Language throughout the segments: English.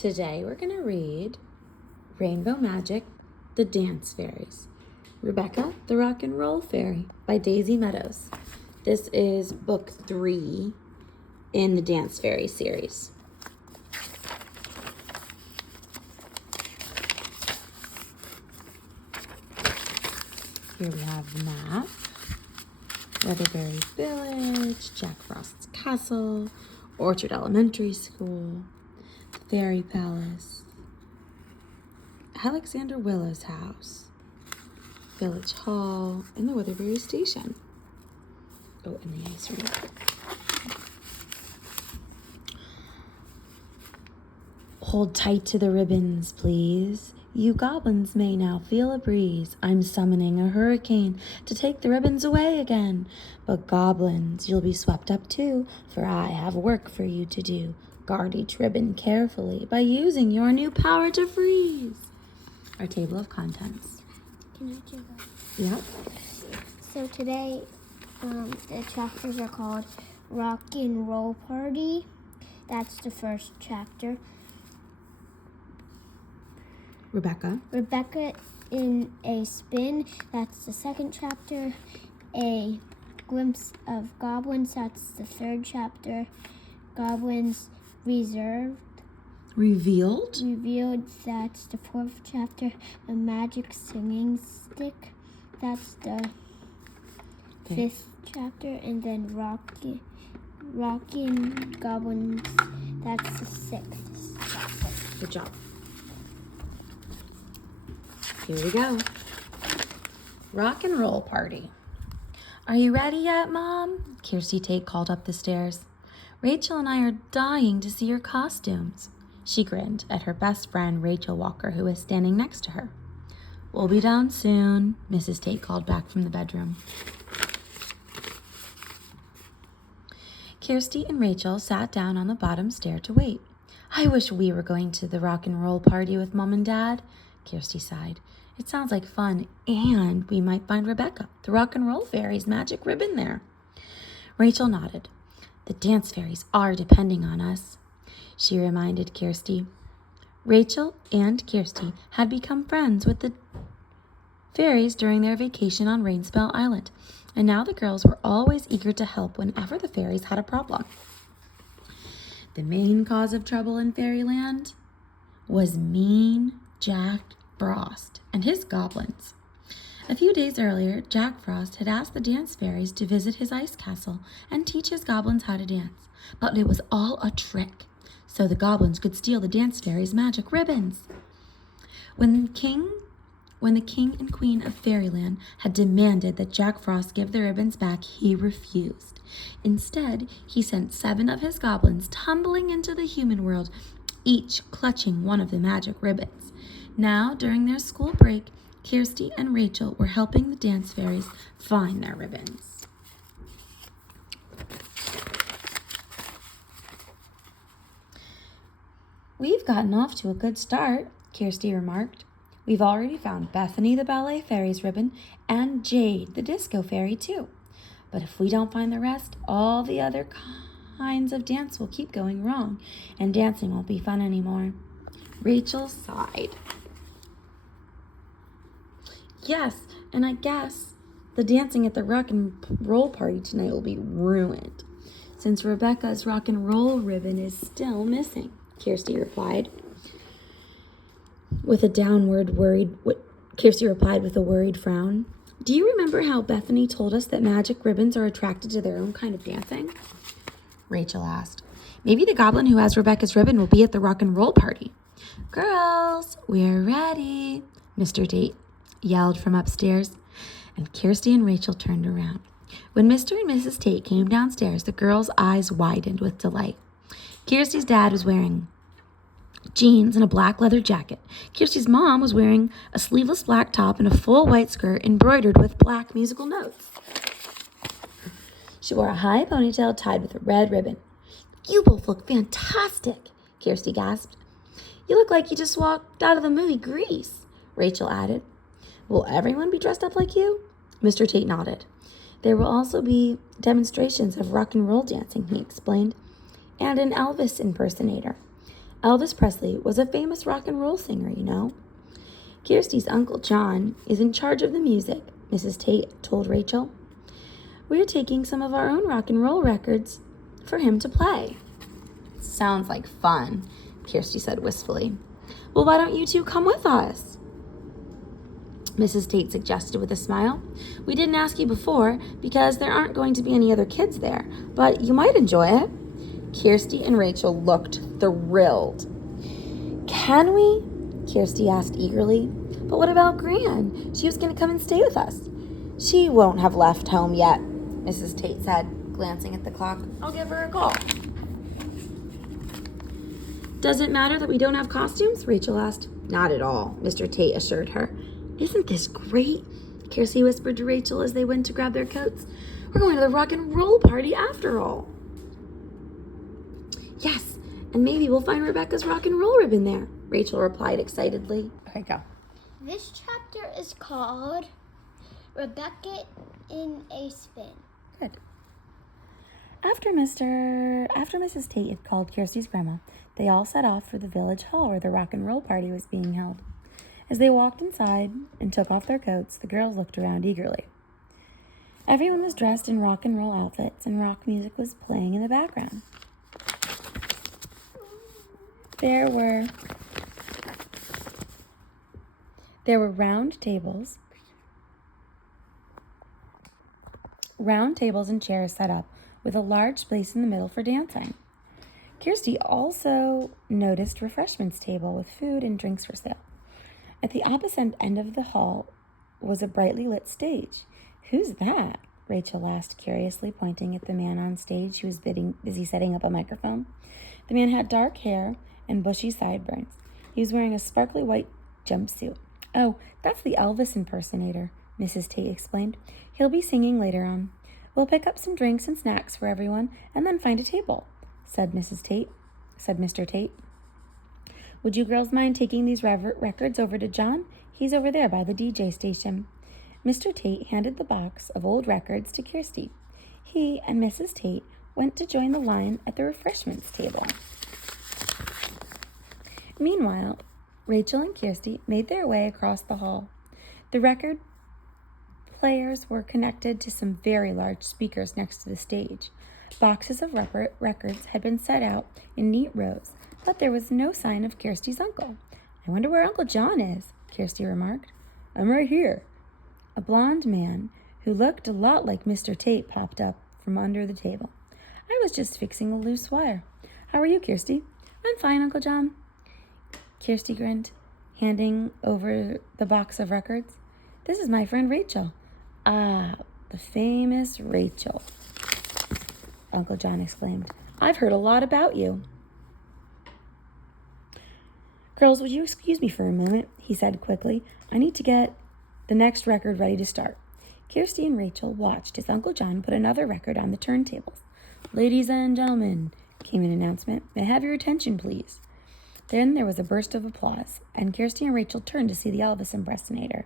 Today we're going to read Rainbow Magic, The Dance Fairies. Rebecca, the Rock and Roll Fairy by Daisy Meadows. This is book 3 in the Dance Fairy series. Here we have the map, Weatherberry Village, Jack Frost's Castle, Orchard Elementary School, the Fairy Palace, Alexander Willow's house, Village Hall, and the Weatherberry Station. Oh, and the ice rink. Hold tight to the ribbons, please. You goblins may now feel a breeze. I'm summoning a hurricane to take the ribbons away again. But goblins, you'll be swept up too, for I have work for you to do. Guard each ribbon carefully by using your new power to freeze. Our table of contents. Can I check out? Yep. So today, the chapters are called Rock and Roll Party. That's the first chapter. Rebecca in a Spin. That's the second chapter. A Glimpse of Goblins. That's the third chapter. Goblins Revealed. That's the fourth chapter. A Magic Singing Stick. That's the fifth chapter. And then Rockin' Goblins. That's the sixth chapter. Good job. Here we go. Rock and Roll Party. Are you ready yet, Mom? Kirsty Tate called up the stairs. Rachel and I are dying to see your costumes. She grinned at her best friend, Rachel Walker, who was standing next to her. We'll be down soon, Mrs. Tate called back from the bedroom. Kirsty and Rachel sat down on the bottom stair to wait. I wish we were going to the rock and roll party with Mom and Dad, Kirsty sighed. It sounds like fun, and we might find Rebecca, the rock and roll fairy's magic ribbon there. Rachel nodded. The dance fairies are depending on us, she reminded Kirsty. Rachel and Kirsty had become friends with the fairies during their vacation on Rainspell Island, and now the girls were always eager to help whenever the fairies had a problem. The main cause of trouble in Fairyland was mean Jack Frost and his goblins. A few days earlier, Jack Frost had asked the dance fairies to visit his ice castle and teach his goblins how to dance, but it was all a trick, so the goblins could steal the dance fairies' magic ribbons. When the king and queen of Fairyland had demanded that Jack Frost give the ribbons back, he refused. Instead, he sent 7 of his goblins tumbling into the human world, each clutching one of the magic ribbons. Now, during their school break, Kirsty and Rachel were helping the dance fairies find their ribbons. We've gotten off to a good start, Kirsty remarked. We've already found Bethany the ballet fairy's ribbon and Jade the disco fairy too. But if we don't find the rest, all the other kinds of dance will keep going wrong, and dancing won't be fun anymore. Rachel sighed. Yes, and I guess the dancing at the rock and roll party tonight will be ruined, since Rebecca's rock and roll ribbon is still missing, Kirsty replied. Kirsty replied with a worried frown. Do you remember how Bethany told us that magic ribbons are attracted to their own kind of dancing? Rachel asked. Maybe the goblin who has Rebecca's ribbon will be at the rock and roll party. Girls, we're ready, Mr. Tate yelled from upstairs, and Kirsty and Rachel turned around. When Mr. and Mrs. Tate came downstairs, the girls' eyes widened with delight. Kirsty's dad was wearing jeans and a black leather jacket. Kirsty's mom was wearing a sleeveless black top and a full white skirt embroidered with black musical notes. She wore a high ponytail tied with a red ribbon. You both look fantastic, Kirsty gasped. You look like you just walked out of the movie Grease, Rachel added. Will everyone be dressed up like you? Mr. Tate nodded. There will also be demonstrations of rock and roll dancing, he explained, and an Elvis impersonator. Elvis Presley was a famous rock and roll singer, you know. Kirsty's Uncle John is in charge of the music, Mrs. Tate told Rachel. We're taking some of our own rock and roll records for him to play. Sounds like fun, Kirsty said wistfully. Well, why don't you two come with us? Mrs. Tate suggested with a smile. We didn't ask you before because there aren't going to be any other kids there, but you might enjoy it. Kirsty and Rachel looked thrilled. Can we? Kirsty asked eagerly. But what about Gran? She was going to come and stay with us. She won't have left home yet, Mrs. Tate said, glancing at the clock. I'll give her a call. Does it matter that we don't have costumes? Rachel asked. Not at all, Mr. Tate assured her. Isn't this great? Kirsty whispered to Rachel as they went to grab their coats. We're going to the rock and roll party after all. Yes, and maybe we'll find Rebecca's rock and roll ribbon there, Rachel replied excitedly. Okay, go. This chapter is called Rebecca in a Spin. Good. After Mrs. Tate had called Kirsty's grandma, they all set off for the village hall where the rock and roll party was being held. As they walked inside and took off their coats, the girls looked around eagerly. Everyone was dressed in rock and roll outfits, and rock music was playing in the background. There were round tables and chairs set up with a large space in the middle for dancing. Kirsty also noticed refreshments table with food and drinks for sale. At the opposite end of the hall was a brightly lit stage. Who's that? Rachel asked curiously, pointing at the man on stage who was busy setting up a microphone. The man had dark hair and bushy sideburns. He was wearing a sparkly white jumpsuit. Oh, that's the Elvis impersonator, Mrs. Tate explained. He'll be singing later on. We'll pick up some drinks and snacks for everyone and then find a table, said Mr. Tate. Would you girls mind taking these records over to John? He's over there by the DJ station. Mr. Tate handed the box of old records to Kirsty. He and Mrs. Tate went to join the line at the refreshments table. Meanwhile, Rachel and Kirsty made their way across the hall. The record players were connected to some very large speakers next to the stage. Boxes of records had been set out in neat rows, but there was no sign of Kirsty's uncle. I wonder where Uncle John is, Kirsty remarked. I'm right here. A blond man who looked a lot like Mr. Tate popped up from under the table. I was just fixing a loose wire. How are you, Kirsty? I'm fine, Uncle John. Kirsty grinned, handing over the box of records. This is my friend Rachel. Ah, the famous Rachel, Uncle John exclaimed. I've heard a lot about you. Girls, would you excuse me for a moment? He said quickly. I need to get the next record ready to start. Kirsty and Rachel watched as Uncle John put another record on the turntables. Ladies and gentlemen, came an announcement. May I have your attention, please? Then there was a burst of applause, and Kirsty and Rachel turned to see the Elvis impersonator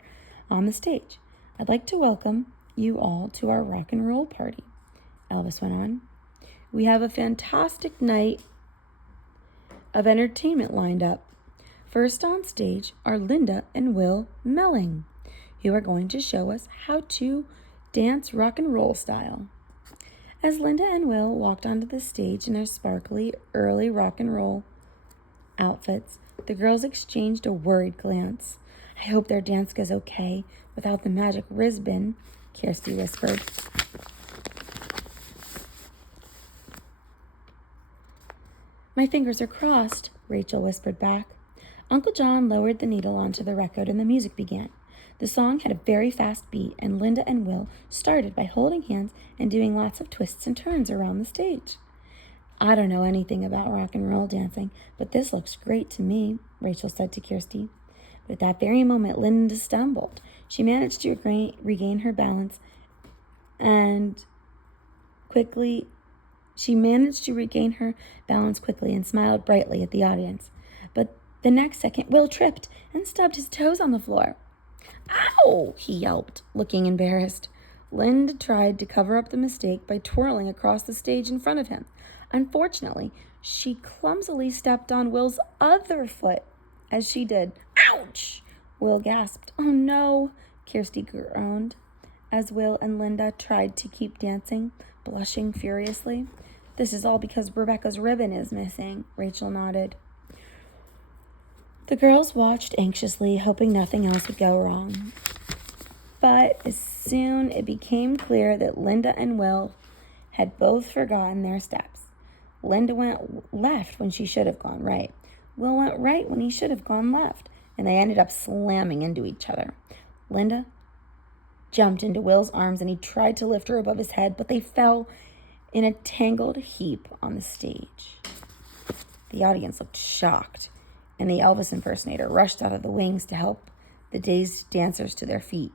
on the stage. I'd like to welcome you all to our rock and roll party, Elvis went on. We have a fantastic night of entertainment lined up. First on stage are Linda and Will Melling, who are going to show us how to dance rock and roll style. As Linda and Will walked onto the stage in their sparkly early rock and roll outfits, the girls exchanged a worried glance. I hope their dance goes okay without the magic ribbon, Kirsty whispered. My fingers are crossed, Rachel whispered back. Uncle John lowered the needle onto the record and the music began. The song had a very fast beat, and Linda and Will started by holding hands and doing lots of twists and turns around the stage. I don't know anything about rock and roll dancing, but this looks great to me, Rachel said to Kirsty. But at that very moment, Linda stumbled. She managed to regain her balance quickly and smiled brightly at the audience. But the next second, Will tripped and stubbed his toes on the floor. Ow! He yelped, looking embarrassed. Linda tried to cover up the mistake by twirling across the stage in front of him. Unfortunately, She clumsily stepped on Will's other foot as she did. Ouch! Will gasped. Oh no, Kirsty groaned as Will and Linda tried to keep dancing, blushing furiously. This is all because Rebecca's ribbon is missing, Rachel nodded. The girls watched anxiously, hoping nothing else would go wrong. But as soon it became clear that Linda and Will had both forgotten their steps. Linda went left when she should have gone right. Will went right when he should have gone left, and they ended up slamming into each other. Linda jumped into Will's arms, and he tried to lift her above his head, but they fell in a tangled heap on the stage. The audience looked shocked, and the Elvis impersonator rushed out of the wings to help the dazed dancers to their feet.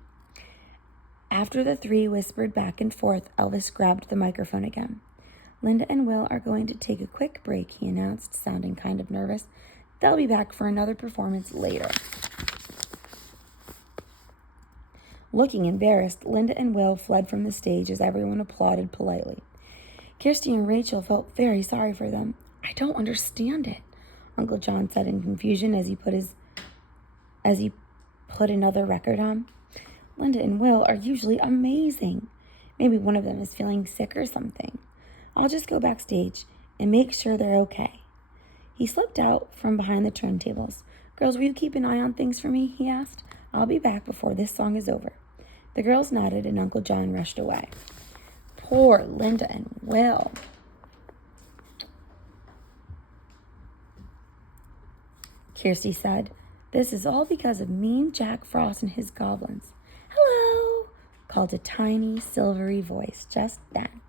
After the three whispered back and forth, Elvis grabbed the microphone again. Linda and Will are going to take a quick break, he announced, sounding kind of nervous. They'll be back for another performance later. Looking embarrassed, Linda and Will fled from the stage as everyone applauded politely. Kirsty and Rachel felt very sorry for them. I don't understand it, Uncle John said in confusion as he put another record on. Linda and Will are usually amazing. Maybe one of them is feeling sick or something. I'll just go backstage and make sure they're okay. He slipped out from behind the turntables. Girls, will you keep an eye on things for me? He asked. I'll be back before this song is over. The girls nodded and Uncle John rushed away. Poor Linda and Will. Kirsty said, this is all because of mean Jack Frost and his goblins. Hello, called a tiny, silvery voice just then.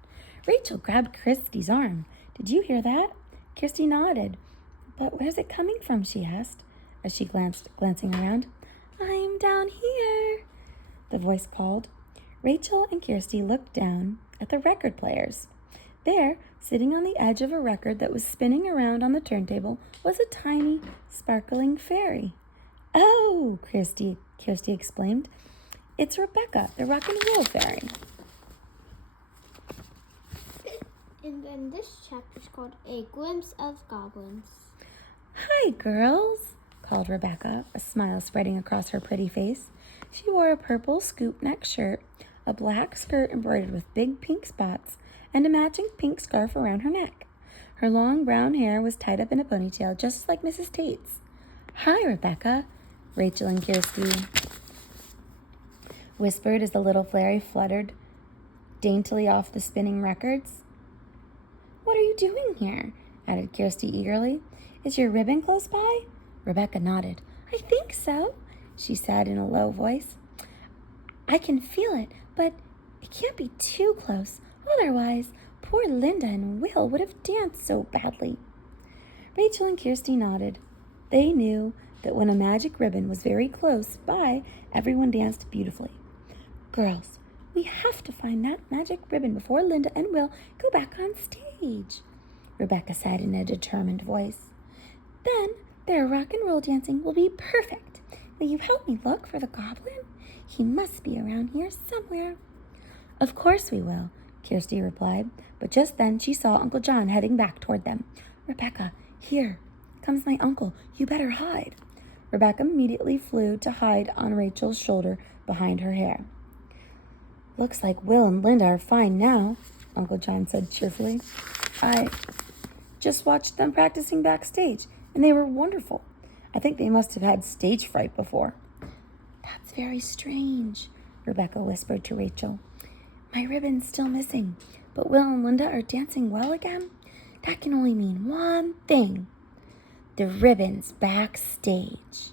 Rachel grabbed Kirsty's arm. Did you hear that? Kirsty nodded. But where's it coming from, she asked, as she glancing around. I'm down here, the voice called. Rachel and Kirsty looked down at the record players. There, sitting on the edge of a record that was spinning around on the turntable, was a tiny, sparkling fairy. Oh, Kirsty exclaimed. It's Rebecca, the rock and roll fairy. And then this chapter is called A Glimpse of Goblins. Hi, girls, called Rebecca, a smile spreading across her pretty face. She wore a purple scoop neck shirt, a black skirt embroidered with big pink spots, and a matching pink scarf around her neck. Her long brown hair was tied up in a ponytail, just like Mrs. Tate's. Hi, Rebecca, Rachel and Kirsty whispered as the little fairy fluttered daintily off the spinning records. What are you doing here? Added Kirsty eagerly. Is your ribbon close by? Rebecca nodded. I think so, she said in a low voice. I can feel it, but it can't be too close. Otherwise, poor Linda and Will would have danced so badly. Rachel and Kirsty nodded. They knew that when a magic ribbon was very close by, everyone danced beautifully. Girls, we have to find that magic ribbon before Linda and Will go back on stage, Rebecca said in a determined voice. Then their rock and roll dancing will be perfect. Will you help me look for the goblin? He must be around here somewhere. Of course we will, Kirsty replied, but just then she saw Uncle John heading back toward them. Rebecca, here comes my uncle. You better hide. Rebecca immediately flew to hide on Rachel's shoulder behind her hair. Looks like Will and Linda are fine now, Uncle John said cheerfully. I just watched them practicing backstage, and they were wonderful. I think they must have had stage fright before. That's very strange, Rebecca whispered to Rachel. My ribbon's still missing, but Will and Linda are dancing well again? That can only mean one thing. The ribbon's backstage,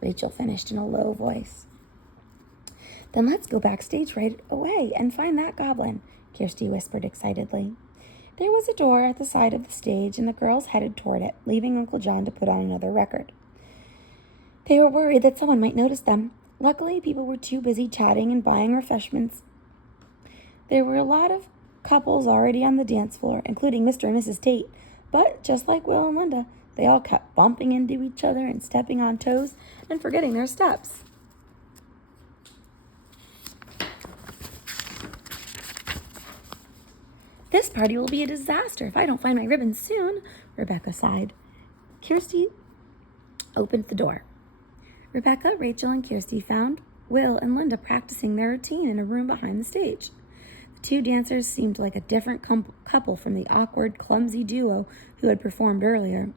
Rachel finished in a low voice. Then let's go backstage right away and find that goblin, Kirsty whispered excitedly. There was a door at the side of the stage, and the girls headed toward it, leaving Uncle John to put on another record. They were worried that someone might notice them. Luckily, people were too busy chatting and buying refreshments. There were a lot of couples already on the dance floor, including Mr. and Mrs. Tate, but just like Will and Linda, they all kept bumping into each other and stepping on toes and forgetting their steps. This This party will be a disaster if I don't find my ribbon soon, Rebecca sighed. Kirsty opened the door. Rebecca, Rachel, and Kirsty found Will and Linda practicing their routine in a room behind the stage. The two dancers seemed like a different couple from the awkward, clumsy duo who had performed earlier.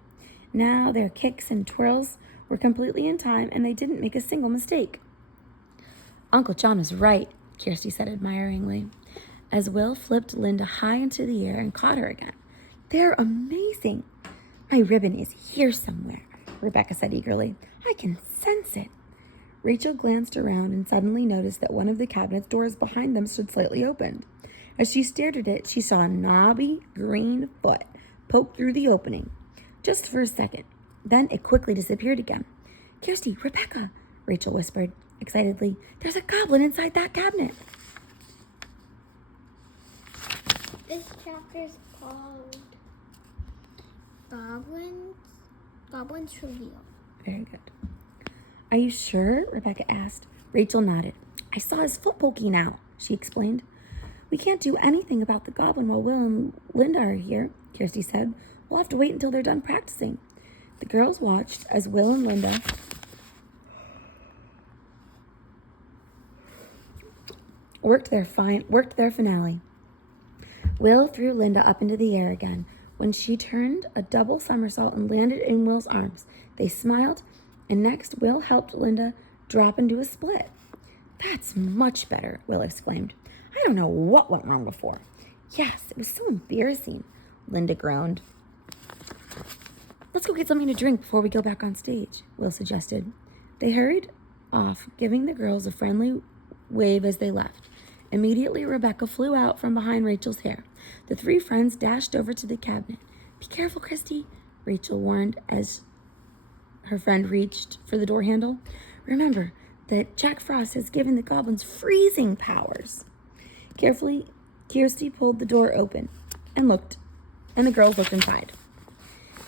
Now their kicks and twirls were completely in time, and they didn't make a single mistake. Uncle John was right, Kirsty said admiringly, as Will flipped Linda high into the air and caught her again. They're amazing. My ribbon is here somewhere, Rebecca said eagerly. I can sense it. Rachel glanced around and suddenly noticed that one of the cabinet's doors behind them stood slightly open. As she stared at it, she saw a knobby green foot poke through the opening, just for a second. Then it quickly disappeared again. Kirsty, Rebecca, Rachel whispered excitedly. There's a goblin inside that cabinet. This chapter is called Goblin's Reveal. Very good. Are you sure? Rebecca asked. Rachel nodded. I saw his foot poking out, she explained. We can't do anything about the goblin while Will and Linda are here, Kirsty said. We'll have to wait until they're done practicing. The girls watched as Will and Linda worked their finale. Will threw Linda up into the air again. When she turned a double somersault and landed in Will's arms, they smiled, and next Will helped Linda drop into a split. That's much better, Will exclaimed. I don't know what went wrong before. Yes, it was so embarrassing, Linda groaned. Let's go get something to drink before we go back on stage, Will suggested. They hurried off, giving the girls a friendly wave as they left. Immediately, Rebecca flew out from behind Rachel's hair. The three friends dashed over to the cabinet. Be careful, Kirsty, Rachel warned as her friend reached for the door handle. Remember that Jack Frost has given the goblins freezing powers. Carefully, Kirsty pulled the door open and the girls looked inside.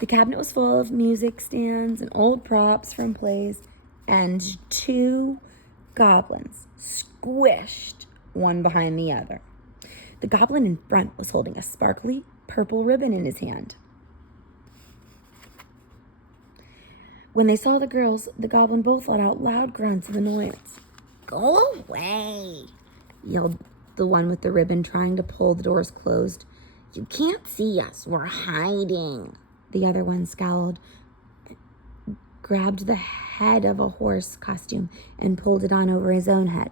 The cabinet was full of music stands and old props from plays, and two goblins squished one behind the other. The goblin in front was holding a sparkly purple ribbon in his hand. When they saw the girls, the goblin both let out loud grunts of annoyance. Go away, yelled the one with the ribbon, trying to pull the doors closed. You can't see us. We're hiding. The other one scowled, grabbed the head of a horse costume, and pulled it on over his own head.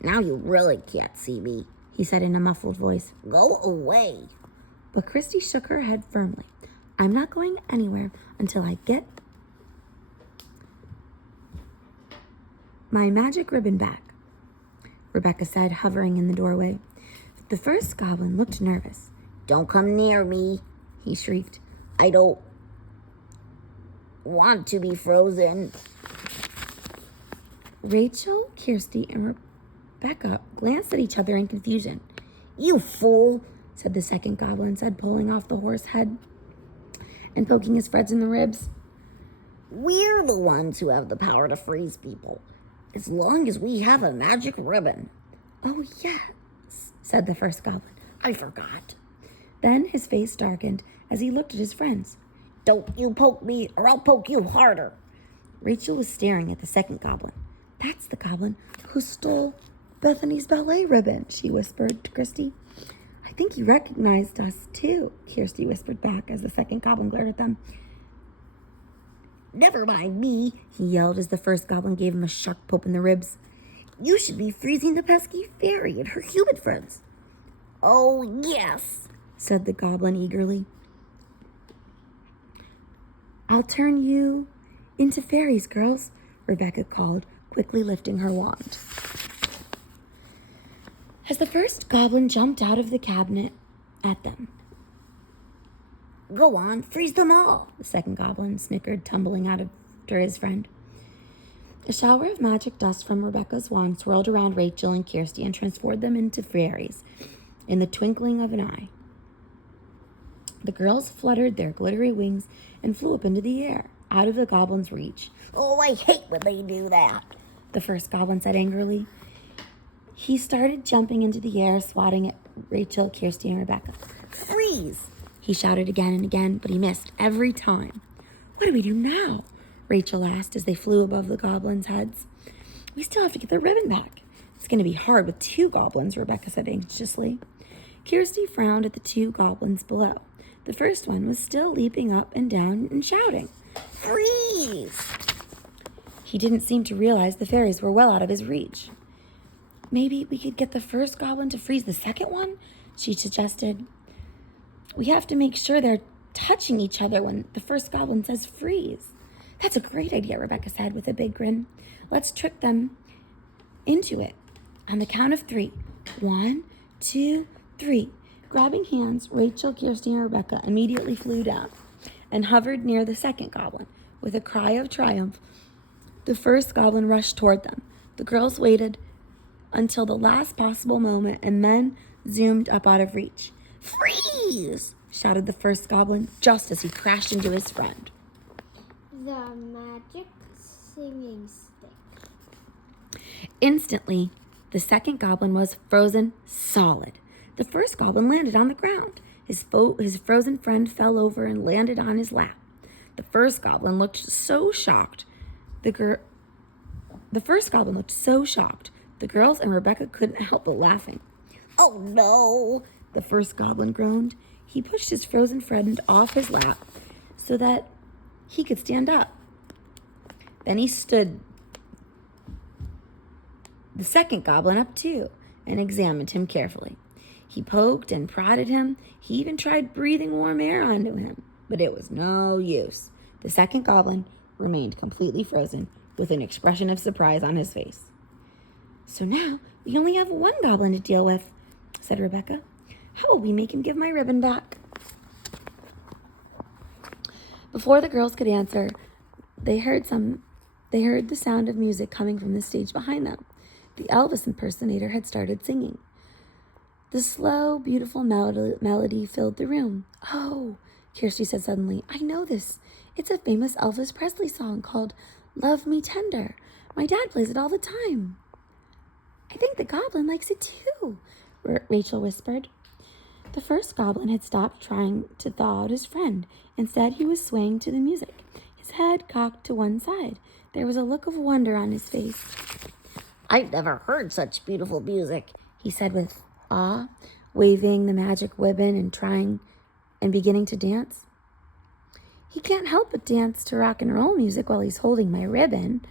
Now you really can't see me, he said in a muffled voice. Go away. But Kirsty shook her head firmly. I'm not going anywhere until I get my magic ribbon back, Rebecca said, hovering in the doorway. The first goblin looked nervous. Don't come near me, he shrieked. I don't want to be frozen. Rachel, Kirsty, and Rebecca glanced at each other in confusion. You fool, said the second goblin, pulling off the horse head and poking his friends in the ribs. We're the ones who have the power to freeze people, as long as we have a magic ribbon. Oh, yes, said the first goblin. I forgot. Then his face darkened as he looked at his friends. Don't you poke me, or I'll poke you harder. Rachel was staring at the second goblin. That's the goblin who stole Bethany's ballet ribbon, she whispered to Kirsty. I think he recognized us, too, Kirsty whispered back as the second goblin glared at them. Never mind me, he yelled as the first goblin gave him a sharp poke in the ribs. You should be freezing the pesky fairy and her human friends. Oh, yes, said the goblin eagerly. I'll turn you into fairies, girls, Rebecca called, quickly lifting her wand. As the first goblin jumped out of the cabinet at them. Go on, freeze them all, the second goblin snickered, tumbling out after his friend. A shower of magic dust from Rebecca's wand swirled around Rachel and Kirsty and transformed them into fairies in the twinkling of an eye. The girls fluttered their glittery wings and flew up into the air, out of the goblin's reach. Oh, I hate when they do that, the first goblin said angrily. He started jumping into the air, swatting at Rachel, Kirsty, and Rebecca. Freeze! He shouted again and again, but he missed every time. What do we do now? Rachel asked as they flew above the goblins' heads. We still have to get the ribbon back. It's going to be hard with 2 goblins, Rebecca said anxiously. Kirsty frowned at the 2 goblins below. The first one was still leaping up and down and shouting, Freeze! He didn't seem to realize the fairies were well out of his reach. Maybe we could get the first goblin to freeze the second one, she suggested. We have to make sure they're touching each other when the first goblin says freeze. That's a great idea, Rebecca said with a big grin. Let's trick them into it. On the count of 3. 1, 2, 3. Grabbing hands, Rachel, Kirsty, and Rebecca immediately flew down and hovered near the second goblin. With a cry of triumph, the first goblin rushed toward them. The girls waited until the last possible moment and then zoomed up out of reach. Freeze! Shouted the first goblin just as he crashed into his friend. The magic singing stick. Instantly, the second goblin was frozen solid. The first goblin landed on the ground. His frozen friend fell over and landed on his lap. The first goblin looked so shocked. The first goblin looked so shocked. The girls and Rebecca couldn't help but laughing. Oh no, the first goblin groaned. He pushed his frozen friend off his lap so that he could stand up. Then he stood the second goblin up too and examined him carefully. He poked and prodded him. He even tried breathing warm air onto him, but it was no use. The second goblin remained completely frozen with an expression of surprise on his face. So now we only have 1 goblin to deal with, said Rebecca. How will we make him give my ribbon back? Before the girls could answer, they heard the sound of music coming from the stage behind them. The Elvis impersonator had started singing. The slow, beautiful melody filled the room. Oh, Kirsty said suddenly, I know this. It's a famous Elvis Presley song called Love Me Tender. My dad plays it all the time. I think the goblin likes it too, Rachel whispered. The first goblin had stopped trying to thaw out his friend. Instead, he was swaying to the music, his head cocked to one side. There was a look of wonder on his face. I've never heard such beautiful music, he said with awe, waving the magic ribbon and beginning to dance. He can't help but dance to rock and roll music while he's holding my ribbon.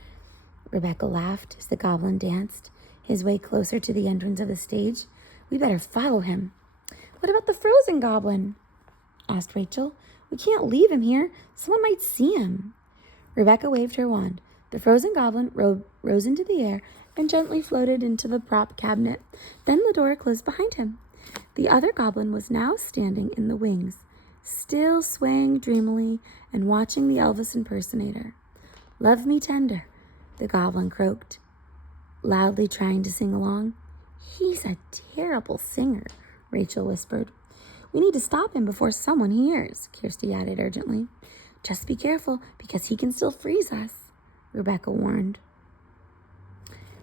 Rebecca laughed as the goblin danced his way closer to the entrance of the stage. We better follow him. What about the frozen goblin? Asked Rachel. We can't leave him here. Someone might see him. Rebecca waved her wand. The frozen goblin rose into the air and gently floated into the prop cabinet. Then the door closed behind him. The other goblin was now standing in the wings, still swaying dreamily and watching the Elvis impersonator. Love me tender, the goblin croaked, loudly trying to sing along. He's a terrible singer, Rachel whispered. We need to stop him before someone hears, Kirsty added urgently. Just be careful, because he can still freeze us, Rebecca warned,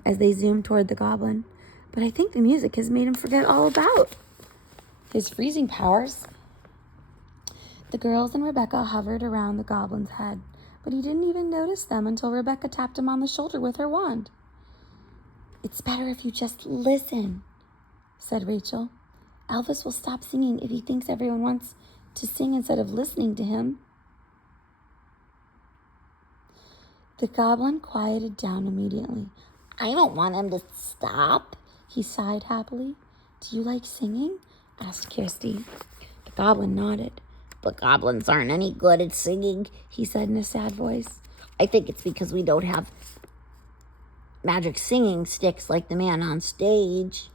as they zoomed toward the goblin. But I think the music has made him forget all about his freezing powers. The girls and Rebecca hovered around the goblin's head, but he didn't even notice them until Rebecca tapped him on the shoulder with her wand. It's better if you just listen, said Rachel. Elvis will stop singing if he thinks everyone wants to sing instead of listening to him. The goblin quieted down immediately. I don't want him to stop, he sighed happily. Do you like singing? Asked Kirsty. The goblin nodded. But goblins aren't any good at singing, he said in a sad voice. I think it's because we don't have magic singing sticks like the man on stage.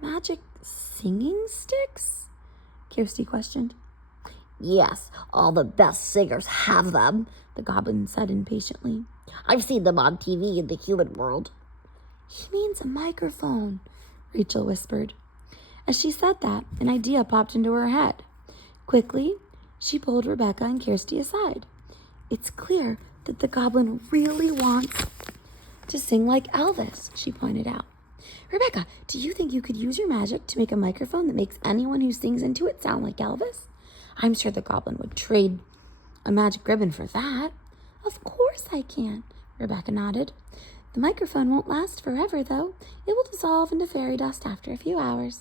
Magic singing sticks? Kirsty questioned. Yes, all the best singers have them, the goblin said impatiently. I've seen them on TV in the human world. He means a microphone, Rachel whispered. As she said that, an idea popped into her head. Quickly, she pulled Rebecca and Kirsty aside. It's clear that the goblin really wants to sing like Elvis, she pointed out. Rebecca, do you think you could use your magic to make a microphone that makes anyone who sings into it sound like Elvis? I'm sure the goblin would trade a magic ribbon for that. Of course I can, Rebecca nodded. The microphone won't last forever, though. It will dissolve into fairy dust after a few hours.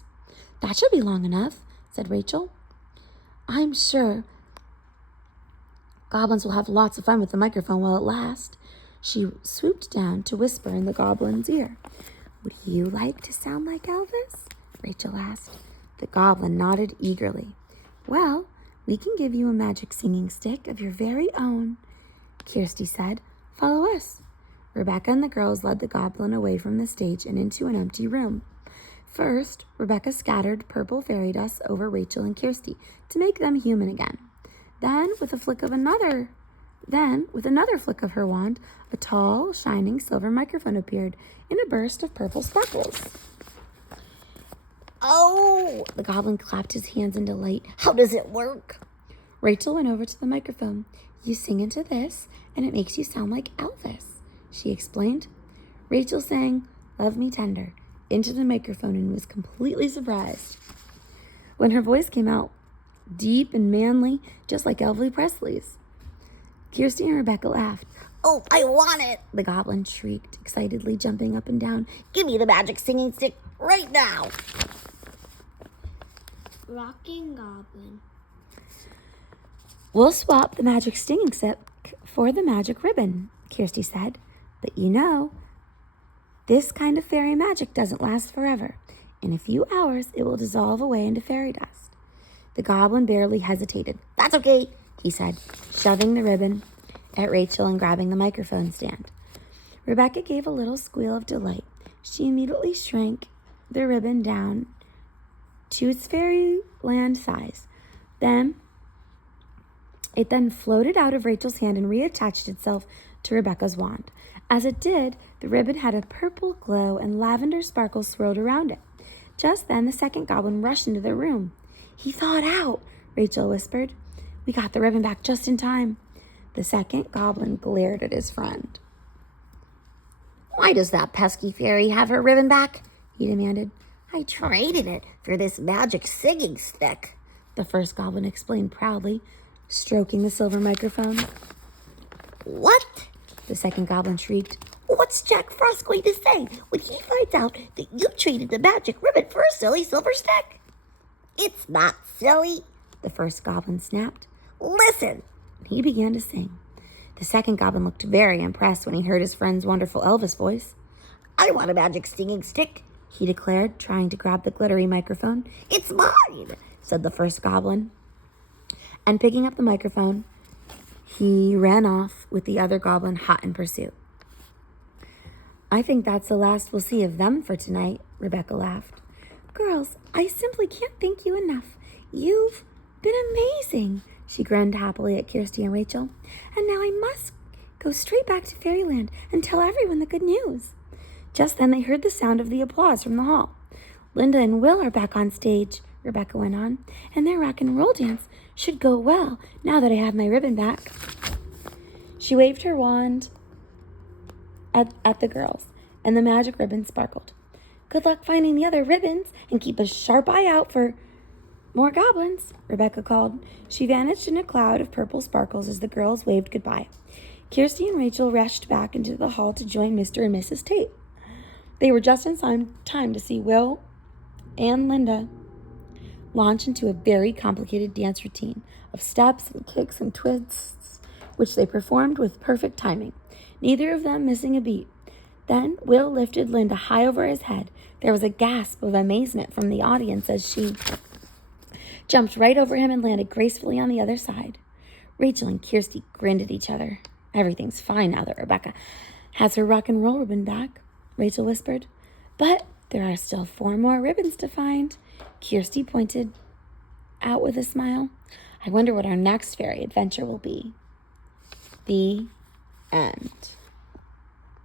That should be long enough, said Rachel. I'm sure goblins will have lots of fun with the microphone while it lasts. She swooped down to whisper in the goblin's ear. Would you like to sound like Elvis? Rachel asked. The goblin nodded eagerly. Well, we can give you a magic singing stick of your very own, Kirsty said. Follow us. Rebecca and the girls led the goblin away from the stage and into an empty room. First, Rebecca scattered purple fairy dust over Rachel and Kirsty to make them human again. Then, with another flick of her wand, a tall, shining silver microphone appeared in a burst of purple sparkles. Oh! The goblin clapped his hands in delight. How does it work? Rachel went over to the microphone. You sing into this, and it makes you sound like Elvis, she explained. Rachel sang Love Me Tender into the microphone and was completely surprised when her voice came out deep and manly, just like Elvis Presley's. Kirsty and Rebecca laughed. Oh, I want it, the goblin shrieked, excitedly jumping up and down. Give me the magic singing stick right now. Rocking Goblin. We'll swap the magic singing stick for the magic ribbon, Kirsty said. But you know, this kind of fairy magic doesn't last forever. In a few hours, it will dissolve away into fairy dust. The goblin barely hesitated. That's okay, he said, shoving the ribbon at Rachel and grabbing the microphone stand. Rebecca gave a little squeal of delight. She immediately shrank the ribbon down to its fairyland size. It then floated out of Rachel's hand and reattached itself to Rebecca's wand. As it did, the ribbon had a purple glow and lavender sparkles swirled around it. Just then, the second goblin rushed into the room. He thawed out, Rachel whispered. We got the ribbon back just in time. The second goblin glared at his friend. Why does that pesky fairy have her ribbon back? He demanded. I traded it for this magic singing stick, the first goblin explained proudly, stroking the silver microphone. What? The second goblin shrieked. What's Jack Frost going to say when he finds out that you traded the magic ribbon for a silly silver stick? It's not silly, the first goblin snapped. Listen! He began to sing. The second goblin looked very impressed when he heard his friend's wonderful Elvis voice. I want a magic singing stick, he declared, trying to grab the glittery microphone. It's mine, said the first goblin. And picking up the microphone, he ran off with the other goblin hot in pursuit. I think that's the last we'll see of them for tonight, Rebecca laughed. Girls, I simply can't thank you enough. You've been amazing, she grinned happily at Kirsty and Rachel. And now I must go straight back to Fairyland and tell everyone the good news. Just then they heard the sound of the applause from the hall. Linda and Will are back on stage, Rebecca went on, and their rock and roll dance should go well now that I have my ribbon back. She waved her wand at the girls, and the magic ribbon sparkled. Good luck finding the other ribbons, and keep a sharp eye out for more goblins, Rebecca called. She vanished in a cloud of purple sparkles as the girls waved goodbye. Kirsty and Rachel rushed back into the hall to join Mr. and Mrs. Tate. They were just in time to see Will and Linda launch into a very complicated dance routine of steps and kicks and twists, which they performed with perfect timing, neither of them missing a beat. Then Will lifted Linda high over his head. There was a gasp of amazement from the audience as she jumped right over him and landed gracefully on the other side. Rachel and Kirsty grinned at each other. Everything's fine now that Rebecca has her rock and roll ribbon back, Rachel whispered. But there are still 4 more ribbons to find, Kirsty pointed out with a smile. I wonder what our next fairy adventure will be. The end.